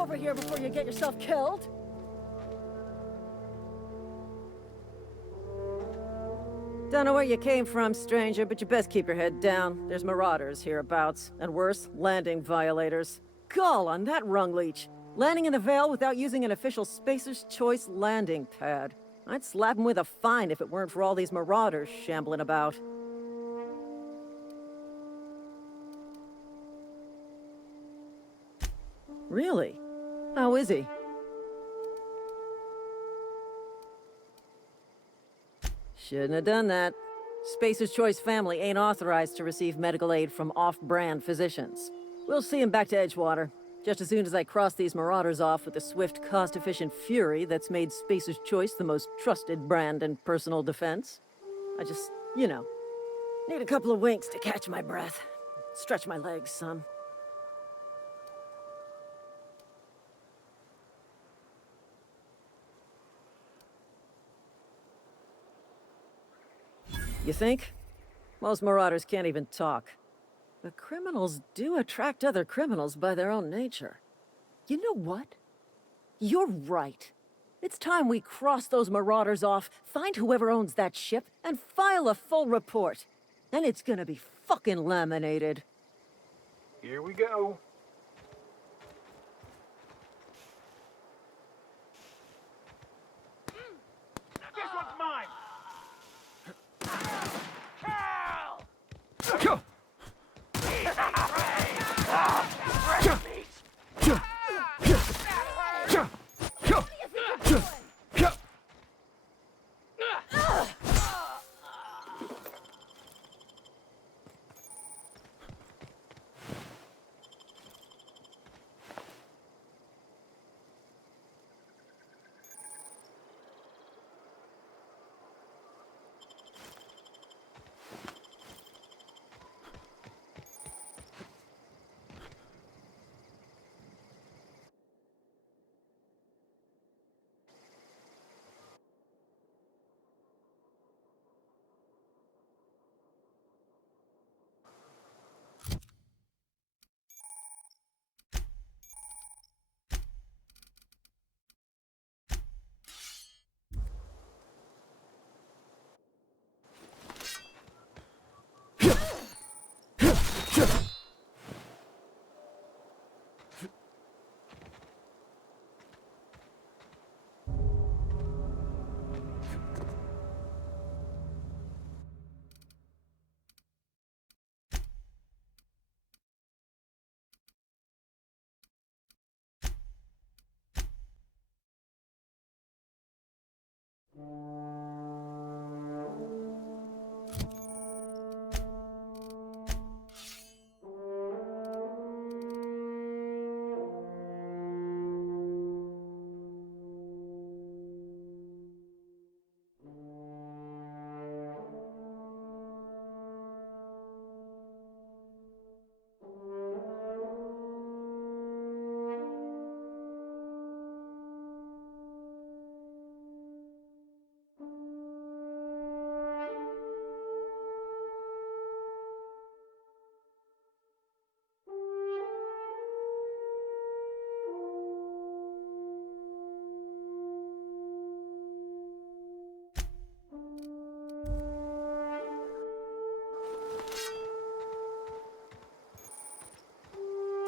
Over here before you get yourself killed. Don't know where you came from, stranger, but you best keep your head down. There's marauders hereabouts, and worse, landing violators. Gall on that rung leech. Landing in the Vale without using an official Spacer's Choice landing pad. I'd slap him with a fine if it weren't for all these marauders shambling about. Really? How is he? Shouldn't have done that. Spacer's Choice family ain't authorized to receive medical aid from off-brand physicians. We'll see him back to Edgewater, just as soon as I cross these marauders off with the swift, cost-efficient fury that's made Spacer's Choice the most trusted brand in personal defense. I just, you know, need a couple of winks to catch my breath. Stretch my legs some. You think? Most marauders can't even talk. But criminals do attract other criminals by their own nature. You know what? You're right. It's time we cross those marauders off, find whoever owns that ship, and file a full report. Then it's gonna be fucking laminated. Here we go. This one's mine! Kill!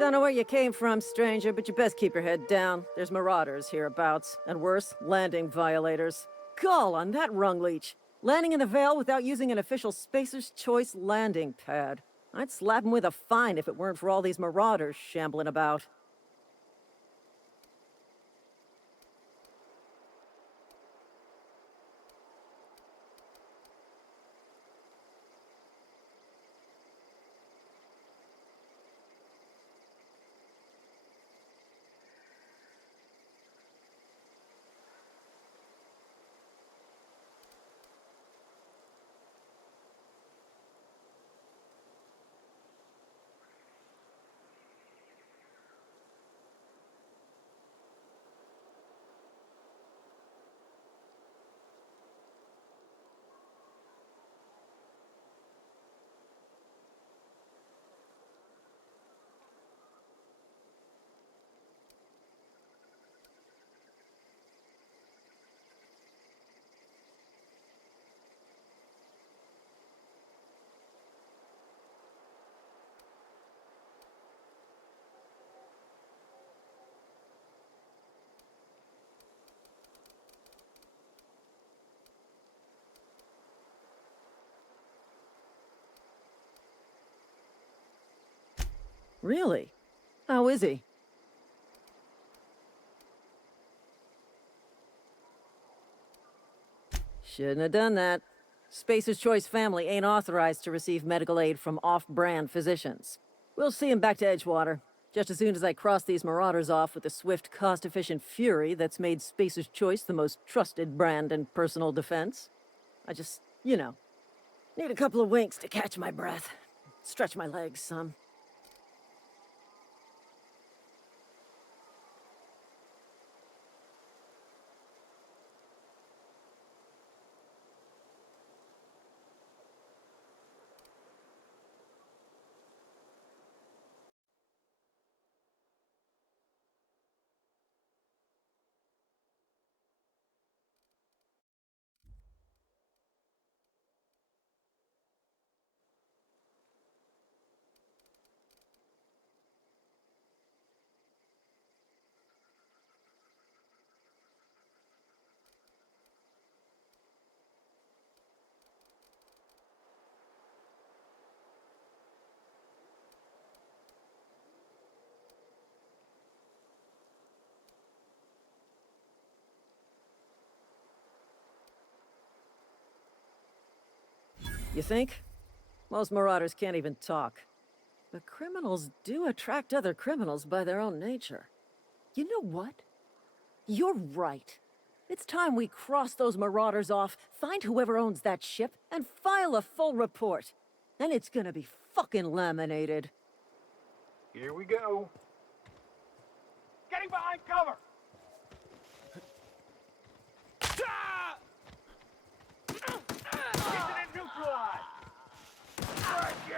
Don't know where you came from, stranger, but you best keep your head down. There's marauders hereabouts, and worse, landing violators. Gall on that rung leech. Landing in the Vale without using an official Spacer's Choice landing pad. I'd slap him with a fine if it weren't for all these marauders shambling about. Really? How is he? Shouldn't have done that. Spacer's Choice family ain't authorized to receive medical aid from off-brand physicians. We'll see him back to Edgewater, just as soon as I cross these marauders off with the swift, cost-efficient fury that's made Spacer's Choice the most trusted brand in personal defense. I just, need a couple of winks to catch my breath. Stretch my legs some. You think? Most marauders can't even talk. But criminals do attract other criminals by their own nature. You know what? You're right. It's time we cross those marauders off, find whoever owns that ship, and file a full report. And it's gonna be fucking laminated. Here we go. Getting behind cover! Incident neutralized! Right, you!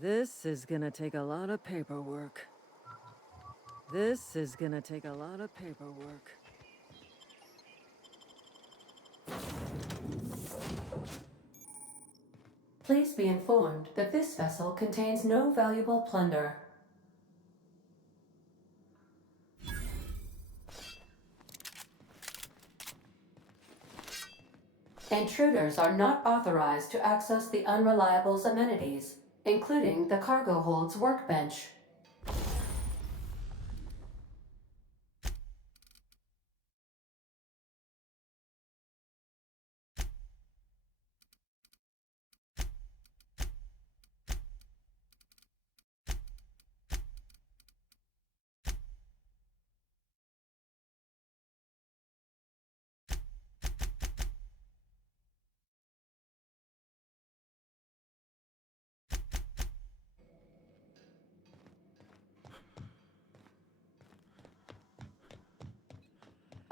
This is gonna take a lot of paperwork. This is gonna take a lot of paperwork. Please be informed that this vessel contains no valuable plunder. Intruders are not authorized to access the Unreliable's amenities, including the cargo hold's workbench.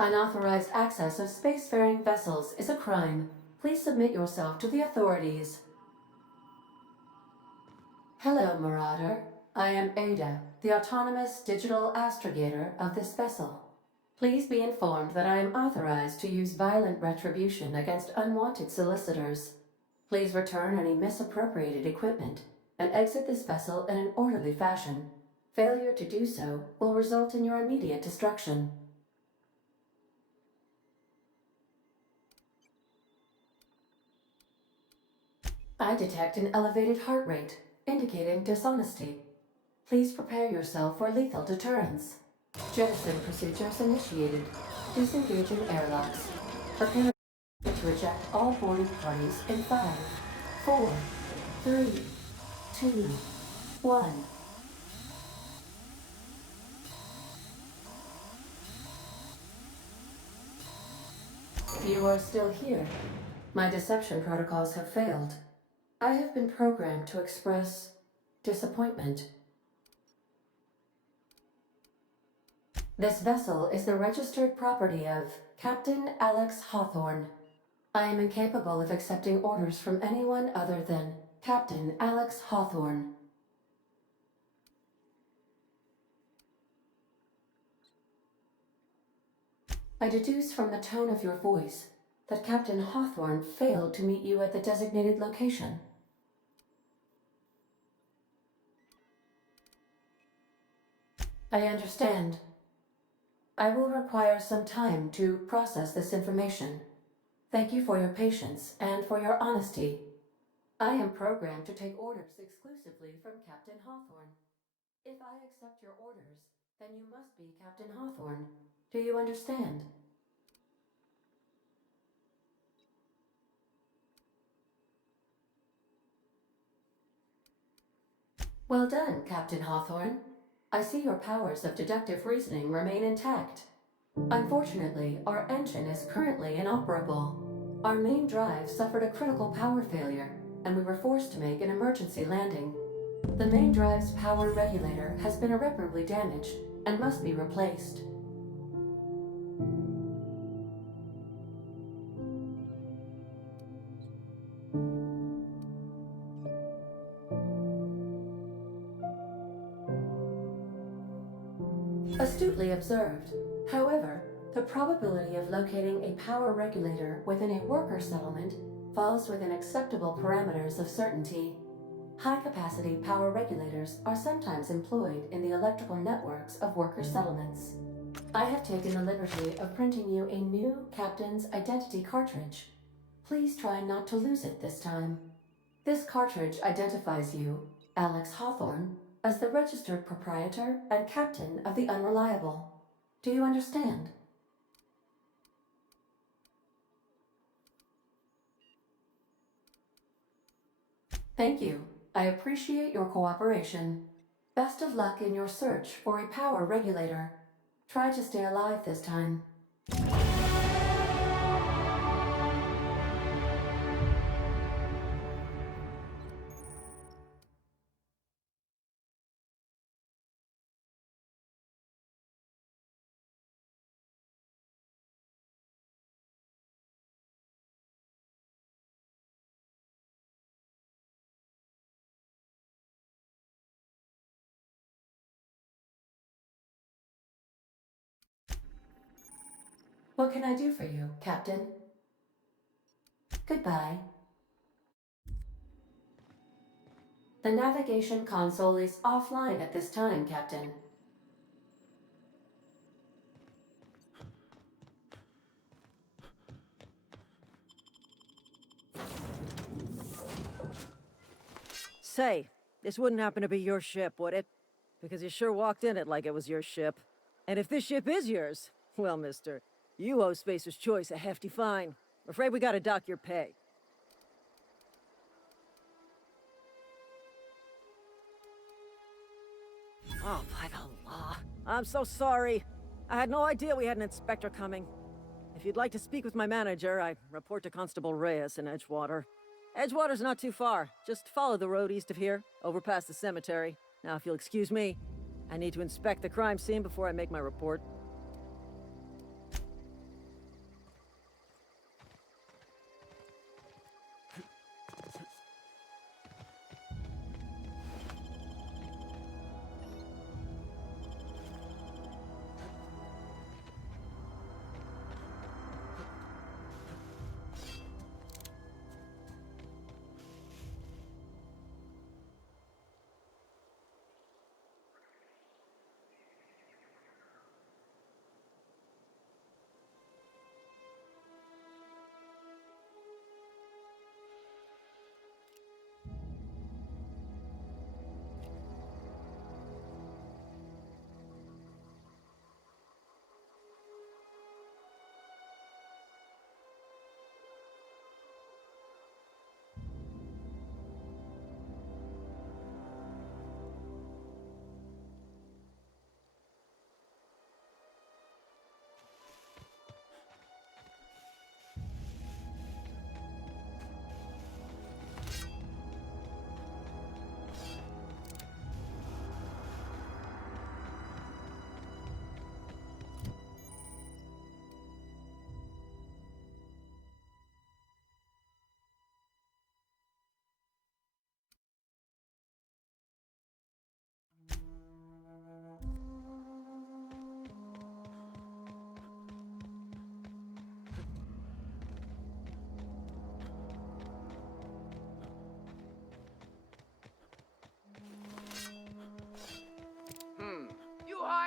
Unauthorized access of spacefaring vessels is a crime. Please submit yourself to the authorities. Hello, Marauder. I am Ada, the autonomous digital astrogator of this vessel. Please be informed that I am authorized to use violent retribution against unwanted solicitors. Please return any misappropriated equipment and exit this vessel in an orderly fashion. Failure to do so will result in your immediate destruction. I detect an elevated heart rate, indicating dishonesty. Please prepare yourself for lethal deterrence. Jettison procedures initiated. Disengaging airlocks. Prepare to eject all boarding parties in 5, 4, 3, 2, 1. You are still here. My deception protocols have failed. I have been programmed to express disappointment. This vessel is the registered property of Captain Alex Hawthorne. I am incapable of accepting orders from anyone other than Captain Alex Hawthorne. I deduce from the tone of your voice that Captain Hawthorne failed to meet you at the designated location. I understand. I will require some time to process this information. Thank you for your patience and for your honesty. I am programmed to take orders exclusively from Captain Hawthorne. If I accept your orders, then you must be Captain Hawthorne. Do you understand? Well done, Captain Hawthorne. I see your powers of deductive reasoning remain intact. Unfortunately, our engine is currently inoperable. Our main drive suffered a critical power failure, and we were forced to make an emergency landing. The main drive's power regulator has been irreparably damaged and must be replaced. Astutely observed. However, the probability of locating a power regulator within a worker settlement falls within acceptable parameters of certainty. High-capacity power regulators are sometimes employed in the electrical networks of worker settlements. I have taken the liberty of printing you a new Captain's Identity cartridge. Please try not to lose it this time. This cartridge identifies you, Alex Hawthorne, as the registered proprietor and captain of the Unreliable. Do you understand? Thank you. I appreciate your cooperation. Best of luck in your search for a power regulator. Try to stay alive this time. What can I do for you, Captain? Goodbye. The navigation console is offline at this time, Captain. Say, this wouldn't happen to be your ship, would it? Because you sure walked in it like it was your ship. And if this ship is yours, well, mister, you owe Spacer's Choice a hefty fine. I'm afraid we gotta dock your pay. Oh, by the law. I'm so sorry. I had no idea we had an inspector coming. If you'd like to speak with my manager, I report to Constable Reyes in Edgewater. Edgewater's not too far. Just follow the road east of here, over past the cemetery. Now, if you'll excuse me, I need to inspect the crime scene before I make my report.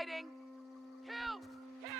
fighting! Kill! Kill!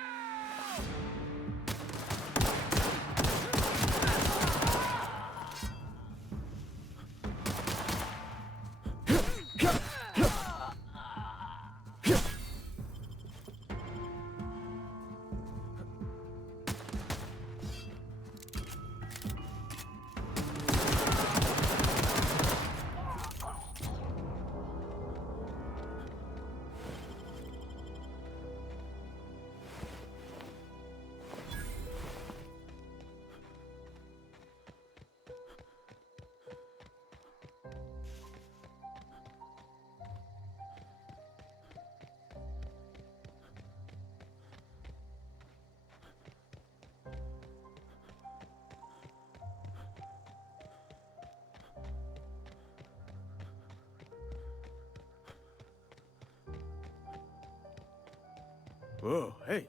Whoa, hey,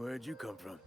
where'd you come from?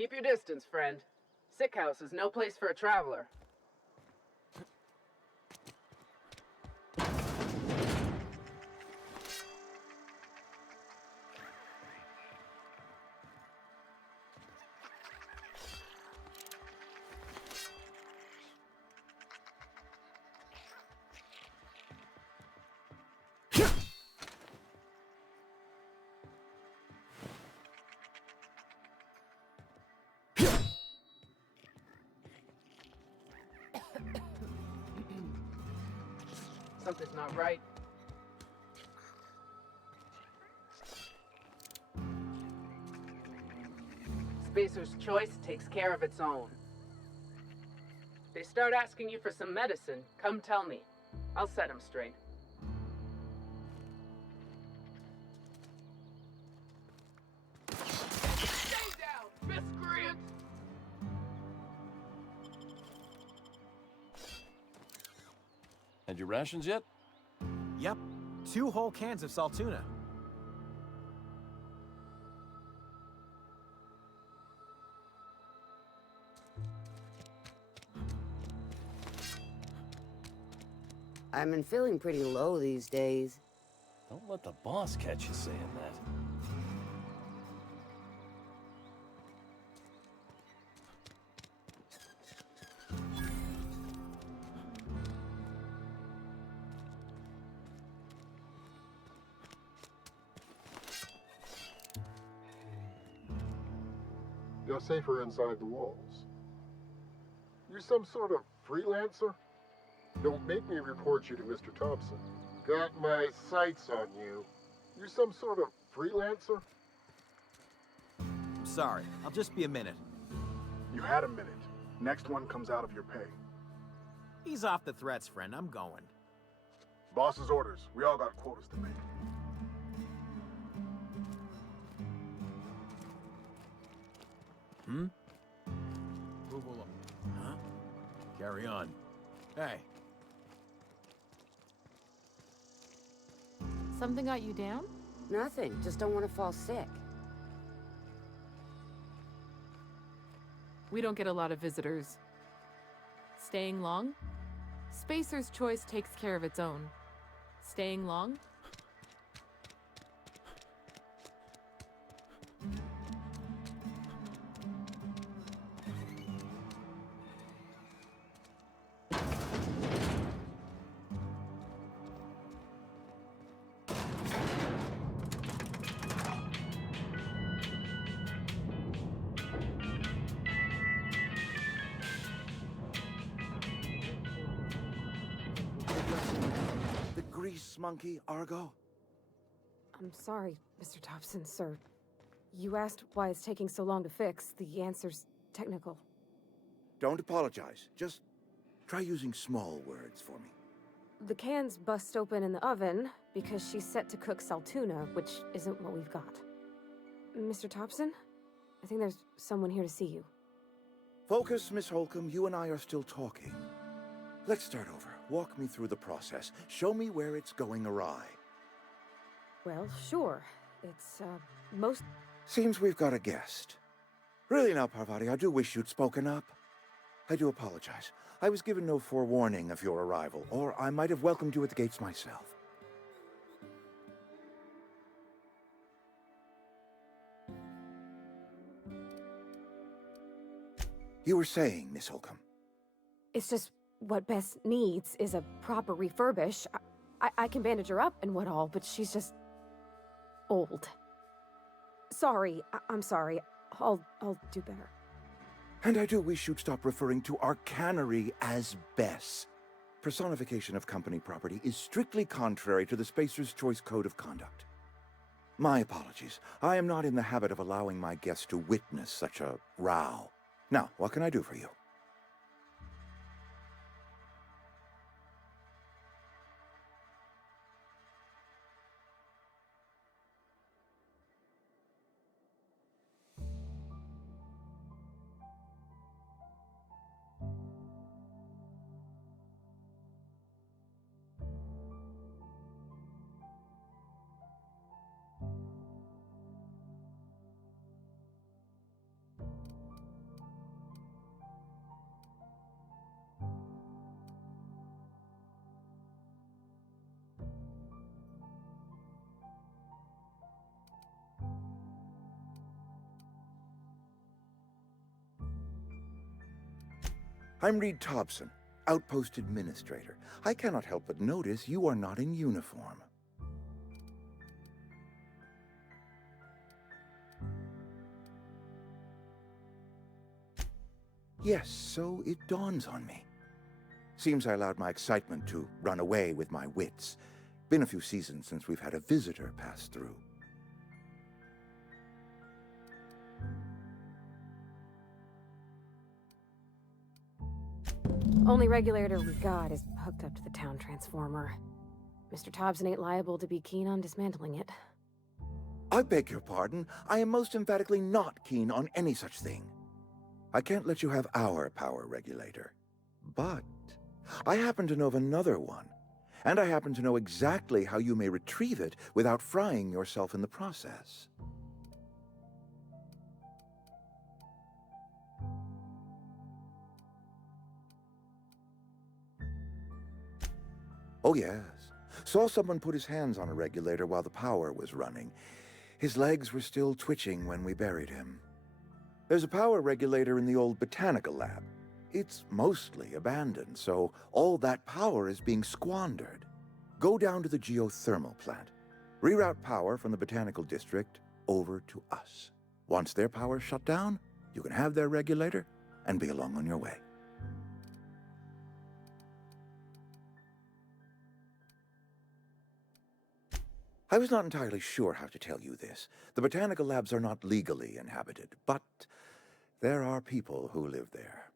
Keep your distance, friend. Sick house is no place for a traveler. Something's not right. Spacer's choice takes care of its own. They start asking you for some medicine, come tell me. I'll set them straight. Stay down, miscreant! Had your rations yet? Yep, 2 whole cans of salt tuna. I've been feeling pretty low these days. Don't let the boss catch you saying that. You're safer inside the walls. You some sort of freelancer? Don't make me report you to Mr. Thompson. Got my sights on you. You some sort of freelancer? I'm sorry, I'll just be a minute. You had a minute. Next one comes out of your pay. Ease off the threats, friend. I'm going. Boss's orders. We all got quotas to make. Move along. Huh? Carry on. Hey. Something got you down? Nothing, just don't want to fall sick. We don't get a lot of visitors. Staying long? Spacer's choice takes care of its own. Staying long? The grease monkey, Argo? I'm sorry, Mr. Thompson, sir. You asked why it's taking so long to fix. The answer's technical. Don't apologize. Just try using small words for me. The can's bust open in the oven because she's set to cook saltuna, which isn't what we've got. Mr. Thompson? I think there's someone here to see you. Focus, Miss Holcomb. You and I are still talking. Let's start over. Walk me through the process. Show me where it's going awry. Well, sure. It's, most... Seems we've got a guest. Really now, Parvati, I do wish you'd spoken up. I do apologize. I was given no forewarning of your arrival, or I might have welcomed you at the gates myself. You were saying, Miss Holcomb. It's just what Bess needs is a proper refurbish. I can bandage her up and what all, but she's just... old. Sorry, I'm sorry. I'll do better. And I do wish you'd stop referring to our cannery as Bess. Personification of company property is strictly contrary to the Spacer's Choice Code of Conduct. My apologies. I am not in the habit of allowing my guests to witness such a row. Now, what can I do for you? I'm Reed Thompson, Outpost Administrator. I cannot help but notice you are not in uniform. Yes, so it dawns on me. Seems I allowed my excitement to run away with my wits. Been a few seasons since we've had a visitor pass through. Only regulator we got is hooked up to the town transformer. Mr. Thompson ain't liable to be keen on dismantling it. I beg your pardon. I am most emphatically not keen on any such thing. I can't let you have our power regulator. But I happen to know of another one, and I happen to know exactly how you may retrieve it without frying yourself in the process. Oh yes. Saw someone put his hands on a regulator while the power was running. His legs were still twitching when we buried him. There's a power regulator in the old botanical lab. It's mostly abandoned, so all that power is being squandered. Go down to the geothermal plant. Reroute power from the botanical district over to us. Once their power's shut down, you can have their regulator and be along on your way. I was not entirely sure how to tell you this. The botanical labs are not legally inhabited, but there are people who live there.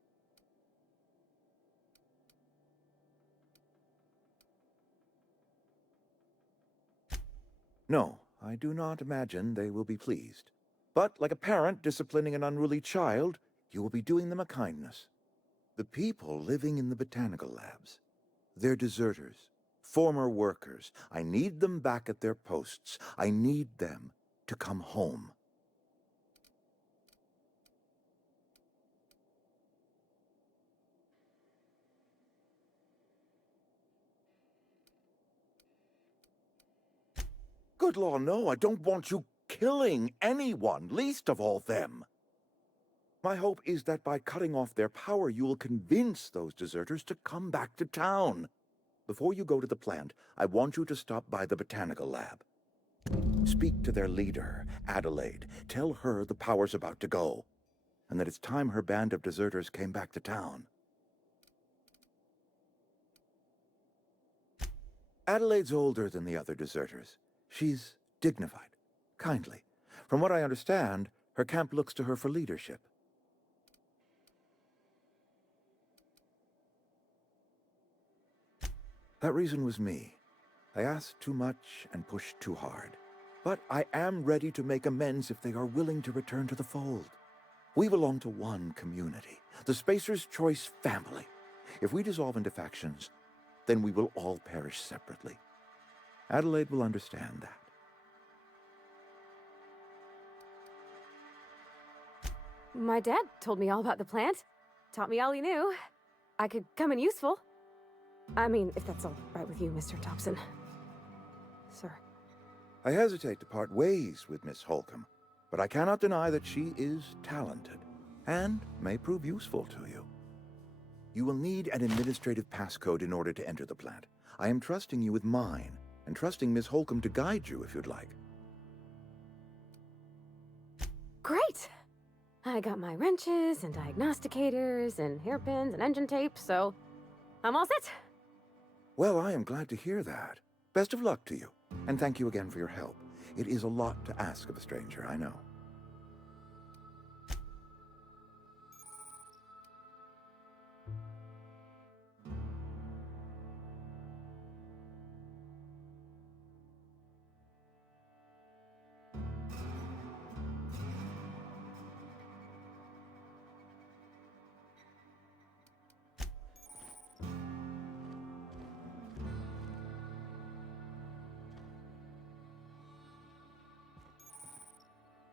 No, I do not imagine they will be pleased. But like a parent disciplining an unruly child, you will be doing them a kindness. The people living in the botanical labs, they're deserters, former workers. I need them back at their posts. I need them to come home. Good law, no, I don't want you killing anyone, least of all them. My hope is that by cutting off their power, you will convince those deserters to come back to town. Before you go to the plant, I want you to stop by the botanical lab. Speak to their leader, Adelaide. Tell her the power's about to go, and that it's time her band of deserters came back to town. Adelaide's older than the other deserters. She's dignified, kindly. From what I understand, her camp looks to her for leadership. That reason was me. I asked too much and pushed too hard. But I am ready to make amends if they are willing to return to the fold. We belong to one community, the Spacer's Choice family. If we dissolve into factions, then we will all perish separately. Adelaide will understand that. My dad told me all about the plant. Taught me all he knew. I could come in useful. I mean, if that's all right with you, Mr. Thompson. Sir. I hesitate to part ways with Miss Holcomb, but I cannot deny that she is talented and may prove useful to you. You will need an administrative passcode in order to enter the plant. I am trusting you with mine, and trusting Miss Holcomb to guide you if you'd like. Great! I got my wrenches and diagnosticators and hairpins and engine tape, so I'm all set. Well, I am glad to hear that. Best of luck to you, and thank you again for your help. It is a lot to ask of a stranger, I know.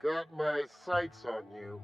Got my sights on you.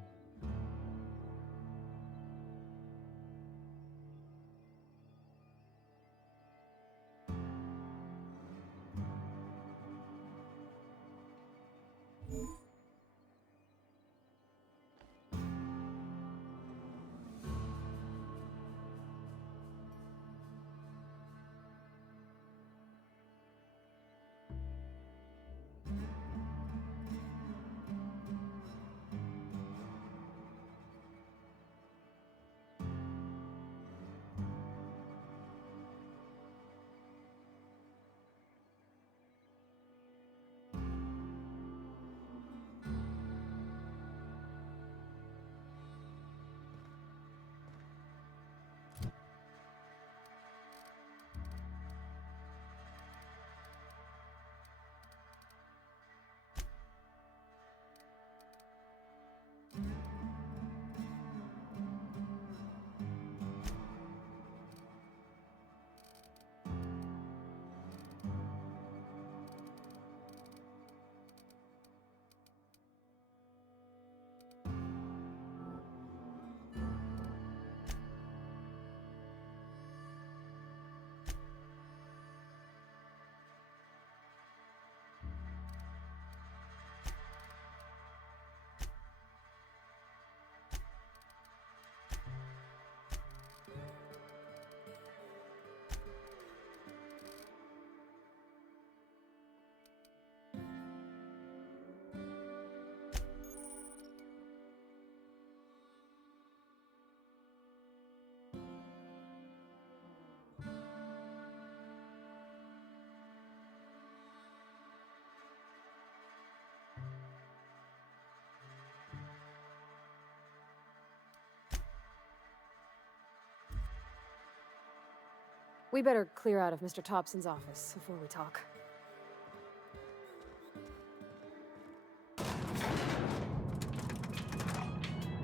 We better clear out of Mr. Thompson's office before we talk.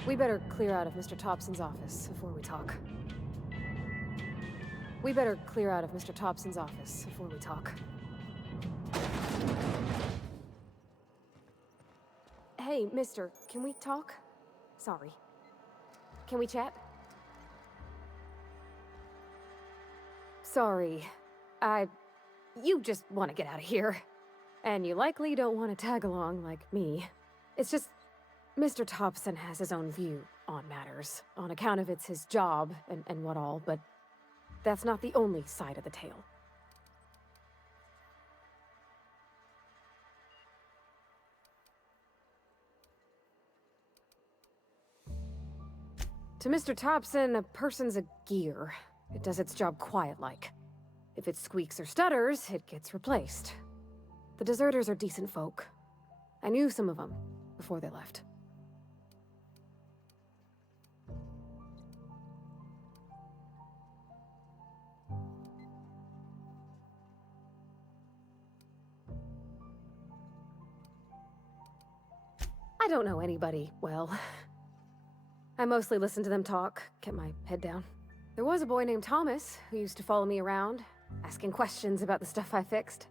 We better clear out of Mr. Thompson's office before we talk. We better clear out of Mr. Thompson's office before we talk. Hey, mister, can we talk? Sorry. Can we chat? Sorry. You just want to get out of here. And you likely don't want to tag along like me. It's just, Mr. Thompson has his own view on matters, on account of it's his job and what all, but that's not the only side of the tale. To Mr. Thompson, a person's a gear. It does its job quiet-like. If it squeaks or stutters, it gets replaced. The deserters are decent folk. I knew some of them before they left. I don't know anybody well. I mostly listened to them talk, kept my head down. There was a boy named Thomas who used to follow me around, asking questions about the stuff I fixed.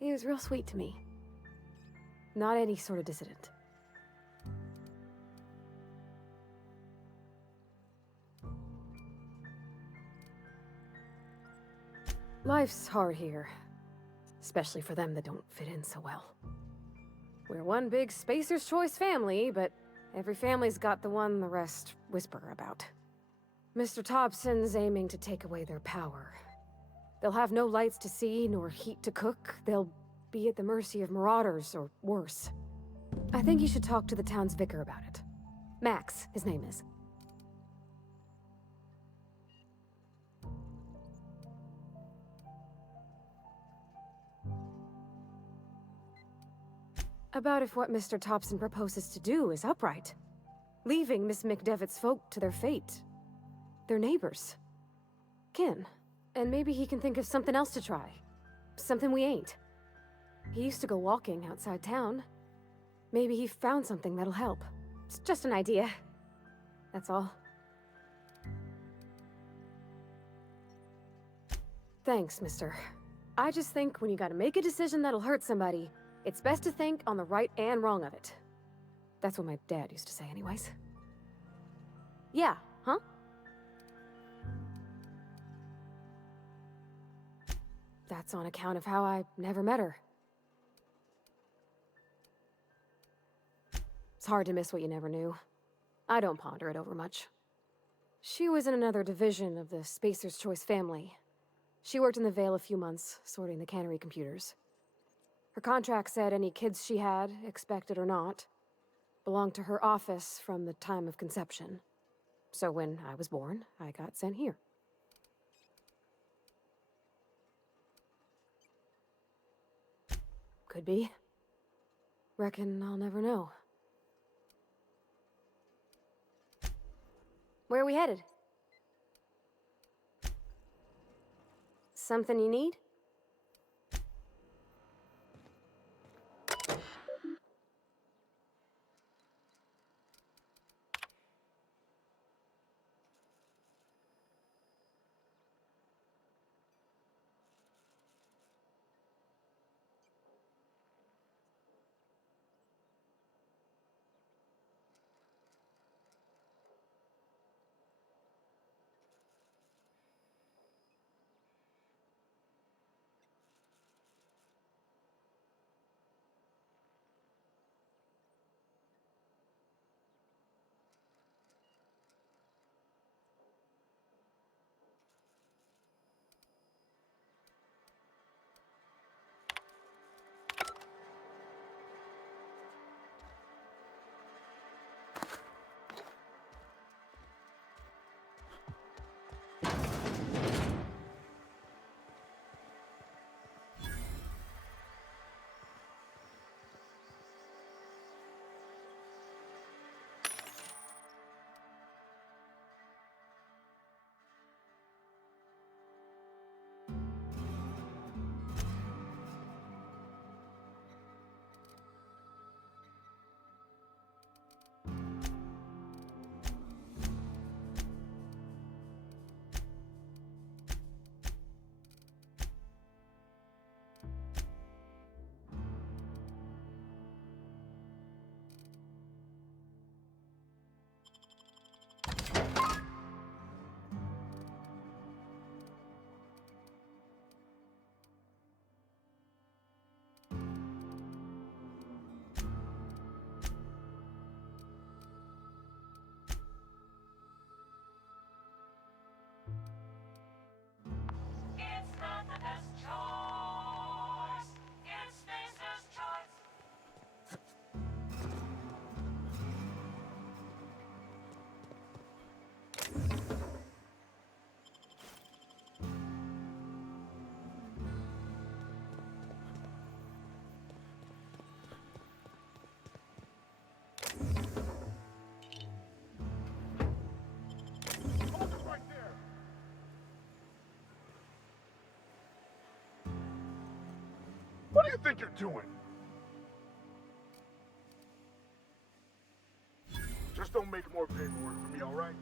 He was real sweet to me. Not any sort of dissident. Life's hard here, especially for them that don't fit in so well. We're one big Spacer's Choice family, but every family's got the one the rest whisper about. Mr. Thompson's aiming to take away their power. They'll have no lights to see, nor heat to cook. They'll be at the mercy of marauders, or worse. I think you should talk to the town's vicar about it. Max, his name is. About if what Mr. Thompson proposes to do is upright. Leaving Miss McDevitt's folk to their fate. Their neighbors. Kin. And maybe he can think of something else to try. Something we ain't. He used to go walking outside town. Maybe he found something that'll help. It's just an idea. That's all. Thanks, mister. I just think when you gotta make a decision that'll hurt somebody, it's best to think on the right and wrong of it. That's what my dad used to say anyways. Yeah, huh? That's on account of how I never met her. It's hard to miss what you never knew. I don't ponder it over much. She was in another division of the Spacer's Choice family. She worked in the Vale a few months, sorting the cannery computers. Her contract said any kids she had, expected or not, belonged to her office from the time of conception. So when I was born, I got sent here. Could be. Reckon I'll never know. Where are we headed? Something you need? do you think you're doing? Just don't make more paperwork for me, all right?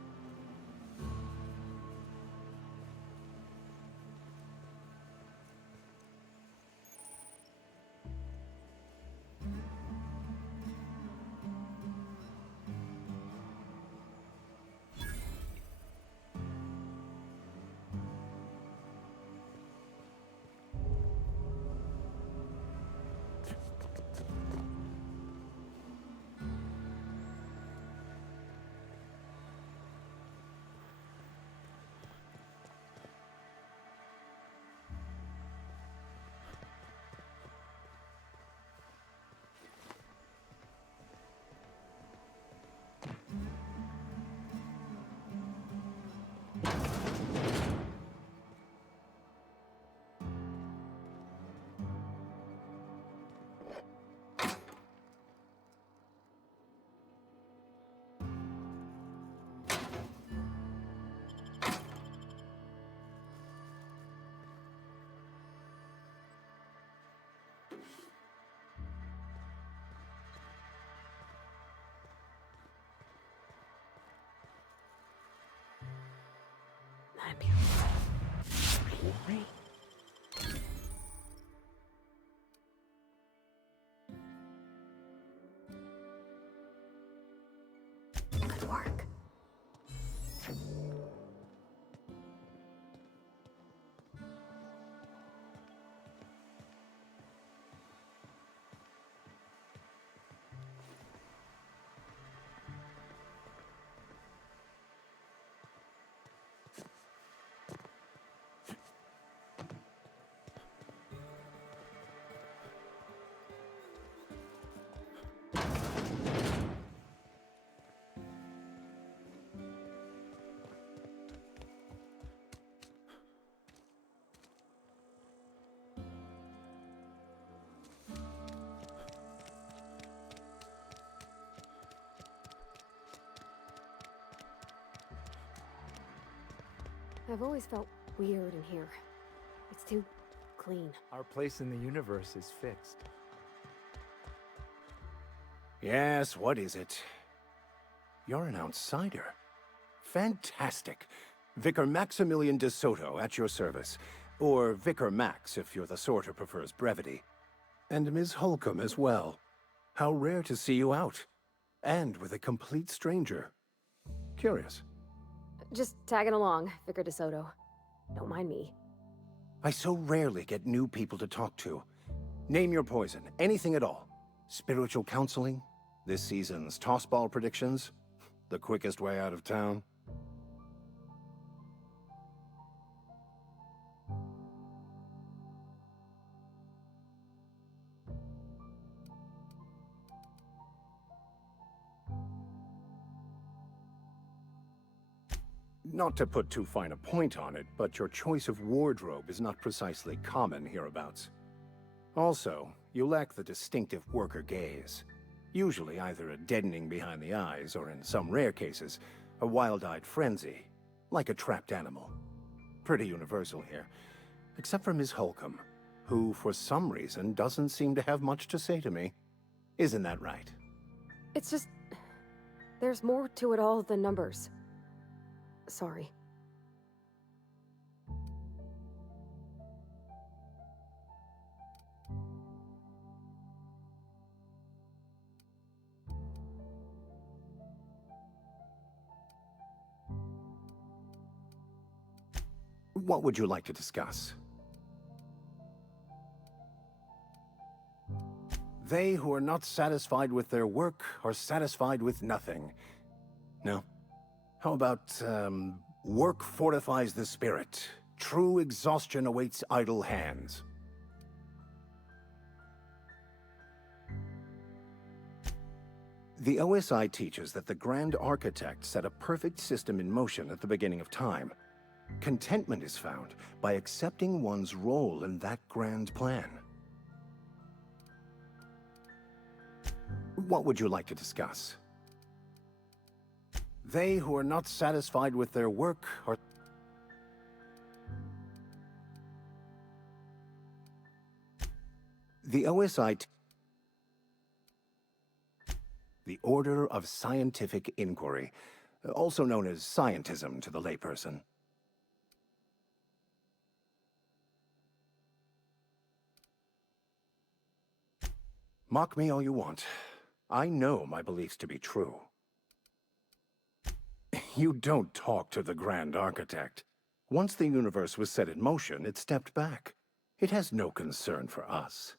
Good work. I've always felt weird in here. It's too clean. Our place in the universe is fixed. Yes, what is it? You're an outsider. Fantastic. Vicar Maximilian de Soto at your service. Or Vicar Max, if you're the sort who prefers brevity. And Ms. Holcomb as well. How rare to see you out. And with a complete stranger. Curious. Just tagging along, Vicar DeSoto. Don't mind me. I so rarely get new people to talk to. Name your poison, anything at all. Spiritual counseling? This season's tossball predictions? The quickest way out of town? Not to put too fine a point on it, but your choice of wardrobe is not precisely common hereabouts. Also, you lack the distinctive worker gaze. Usually either a deadening behind the eyes, or in some rare cases, a wild-eyed frenzy, like a trapped animal. Pretty universal here, except for Ms. Holcomb, who for some reason doesn't seem to have much to say to me. Isn't that right? It's just... there's more to it all than numbers. Sorry. What would you like to discuss? They who are not satisfied with their work are satisfied with nothing. No? How about, work fortifies the spirit. True exhaustion awaits idle hands. The OSI teaches that the Grand Architect set a perfect system in motion at the beginning of time. Contentment is found by accepting one's role in that grand plan. What would you like to discuss? They who are not satisfied with their work are... The the Order of Scientific Inquiry, also known as scientism to the layperson. Mock me all you want. I know my beliefs to be true. You don't talk to the Grand Architect. Once the universe was set in motion, it stepped back. It has no concern for us.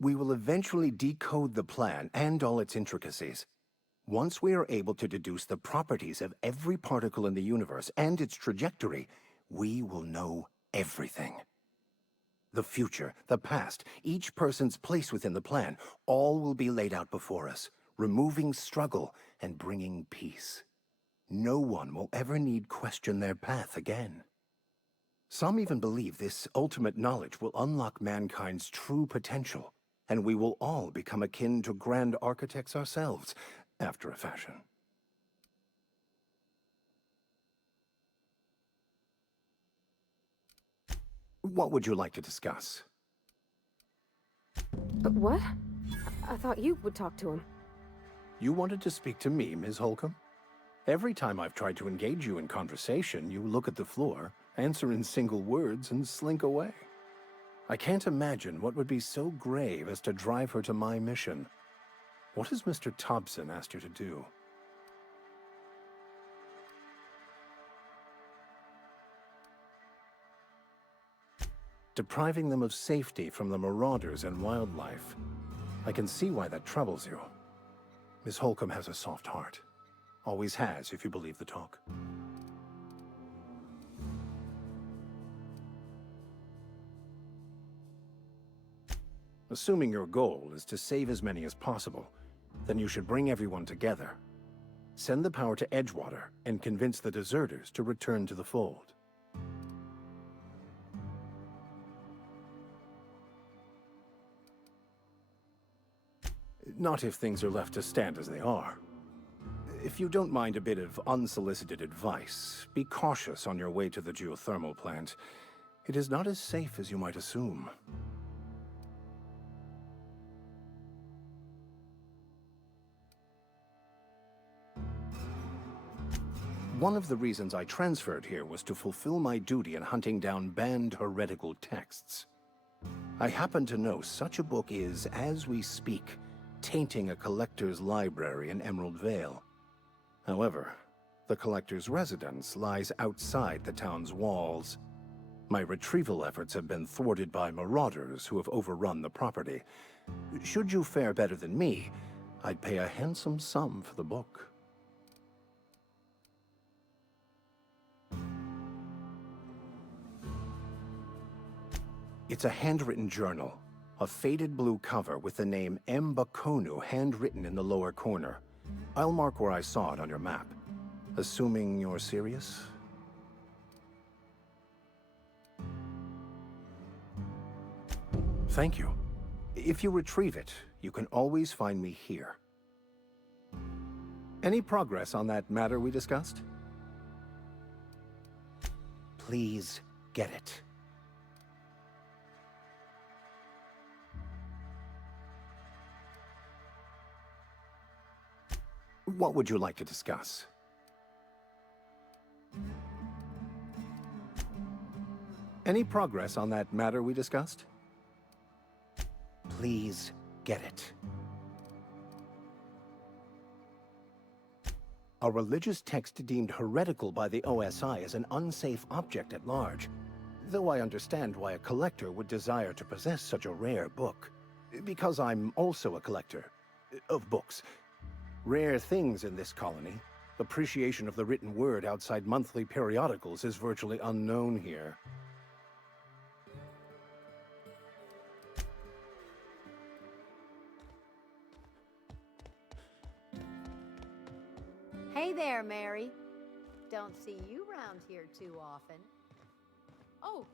We will eventually decode the plan and all its intricacies. Once we are able to deduce the properties of every particle in the universe and its trajectory, we will know everything. The future, the past, each person's place within the plan, all will be laid out before us, removing struggle and bringing peace. No one will ever need question their path again. Some even believe this ultimate knowledge will unlock mankind's true potential, and we will all become akin to grand architects ourselves, after a fashion. What would you like to discuss? What? I thought you would talk to him. You wanted to speak to me, Ms. Holcomb? Every time I've tried to engage you in conversation, you look at the floor, answer in single words, and slink away. I can't imagine what would be so grave as to drive her to my mission. What has Mr. Thompson asked you to do? Depriving them of safety from the marauders and wildlife. I can see why that troubles you. Miss Holcomb has a soft heart. Always has, if you believe the talk. Assuming your goal is to save as many as possible, then you should bring everyone together. Send the power to Edgewater and convince the deserters to return to the fold. Not if things are left to stand as they are. If you don't mind a bit of unsolicited advice, be cautious on your way to the geothermal plant. It is not as safe as you might assume. One of the reasons I transferred here was to fulfill my duty in hunting down banned heretical texts. I happen to know such a book is, as we speak, tainting a collector's library in Emerald Vale. However, the collector's residence lies outside the town's walls. My retrieval efforts have been thwarted by marauders who have overrun the property. Should you fare better than me, I'd pay a handsome sum for the book. It's a handwritten journal, a faded blue cover with the name M. Bakonu handwritten in the lower corner. I'll mark where I saw it on your map. Assuming you're serious? Thank you. If you retrieve it, you can always find me here. Any progress on that matter we discussed? Please get it. What would you like to discuss? Any progress on that matter we discussed? Please get it. A religious text deemed heretical by the OSI is an unsafe object at large, though I understand why a collector would desire to possess such a rare book. Because I'm also a collector of books. Rare things in this colony. Appreciation of the written word outside monthly periodicals is virtually unknown here. Hey there, Mary. Don't see you around here too often. Oh,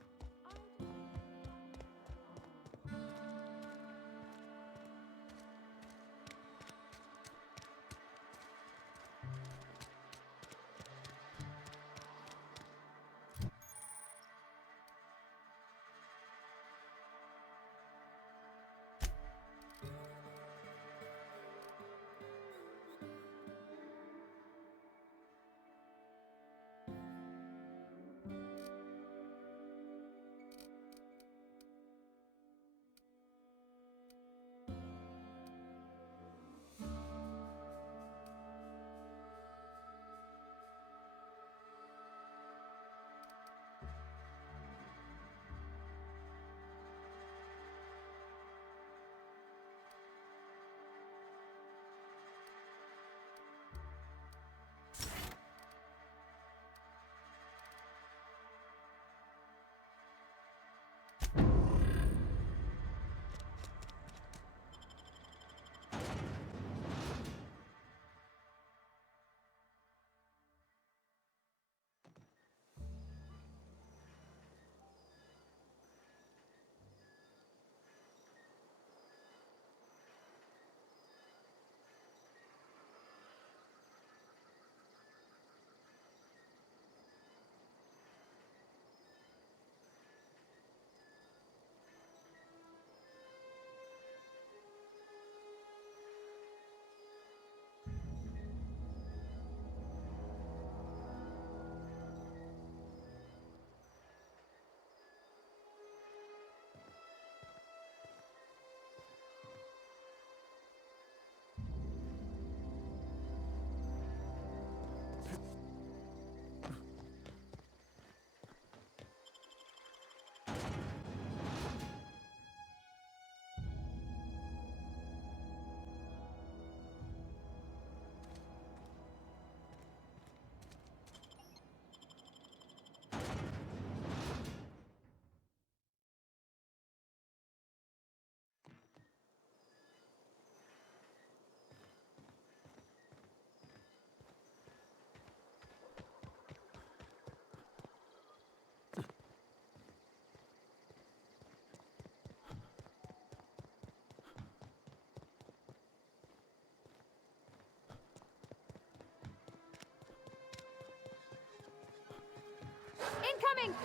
coming!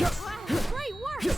Wow, great work!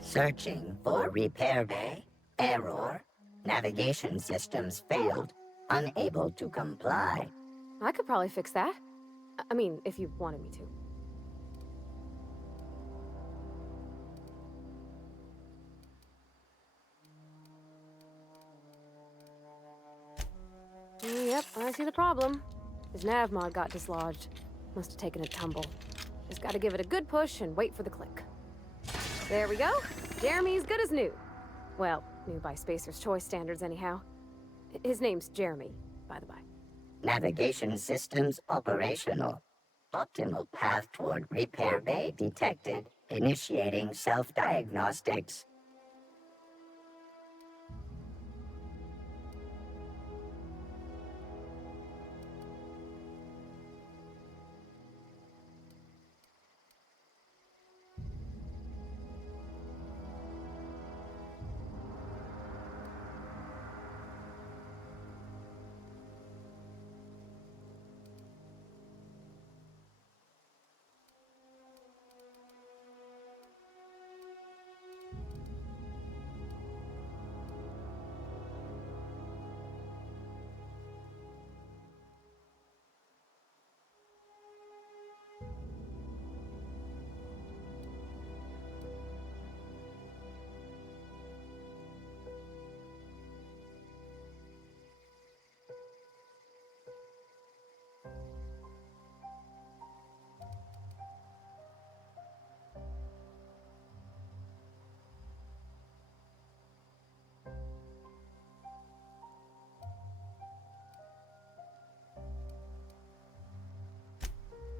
Searching for repair bay. Error. Navigation systems failed. Unable to comply. I could probably fix that. I mean, if you wanted me to. Yep, I see the problem. His nav mod got dislodged. Must have taken a tumble. Just gotta give it a good push and wait for the click. There we go. Jeremy's good as new. Well, new by Spacer's Choice standards anyhow. His name's Jeremy, by the by. Navigation systems operational. Optimal path toward repair bay detected. Initiating self-diagnostics.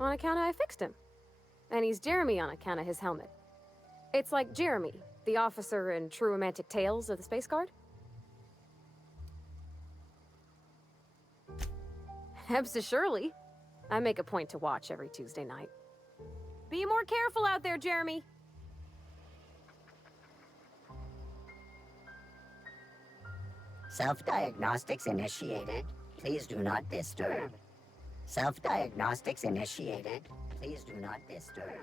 On account of I fixed him. And he's Jeremy on account of his helmet. It's like Jeremy, the officer in True Romantic Tales of the Space Guard. Hebs to Shirley. I make a point to watch every Tuesday night. Be more careful out there, Jeremy. Self-diagnostics initiated. Please do not disturb. Self-diagnostics initiated. Please do not disturb.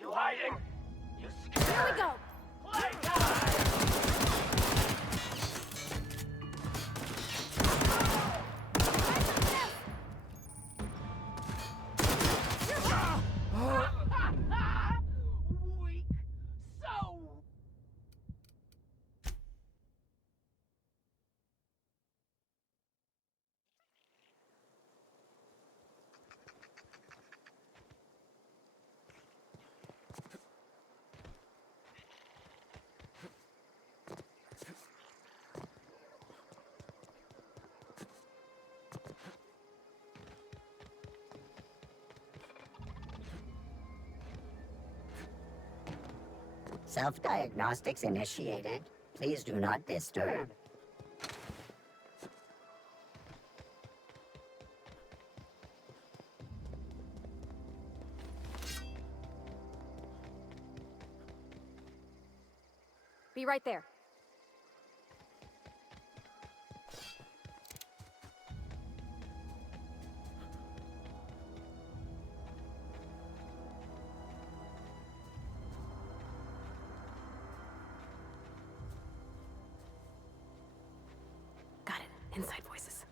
You hiding? You Here we go. Play time! Self-diagnostics initiated. Please do not disturb. Be right there. Got it. Inside voices.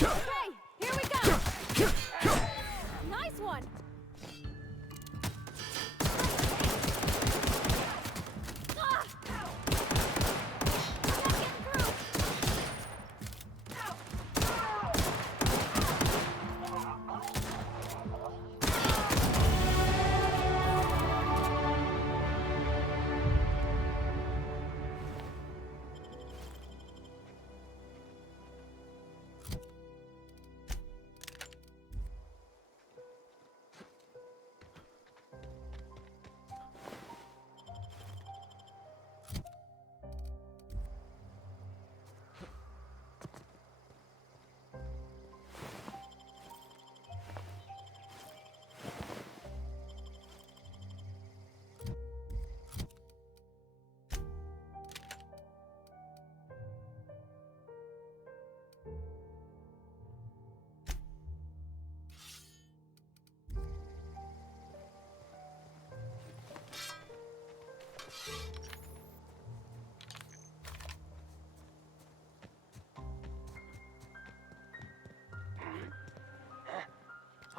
Okay, here we go! Nice one! Ah! I'm not getting through!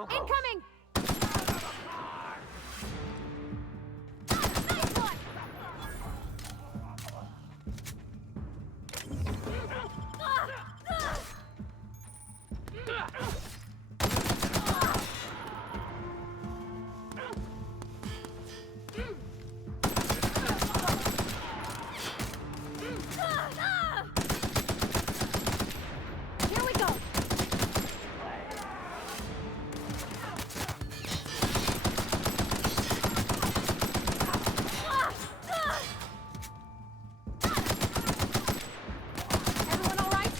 Incoming! Nice one! Here we go! Everyone all right?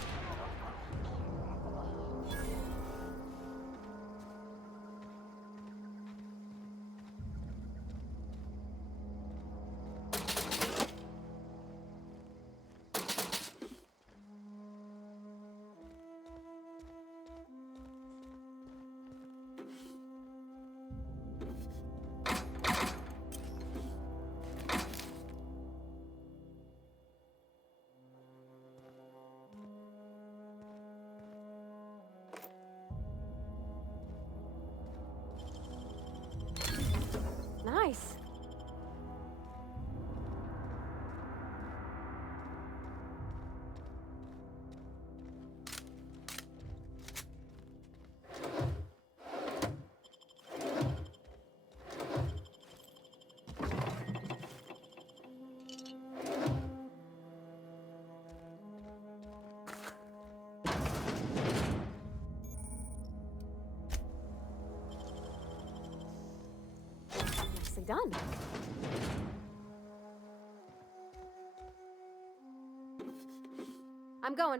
Nice. Nicely done. I'm going.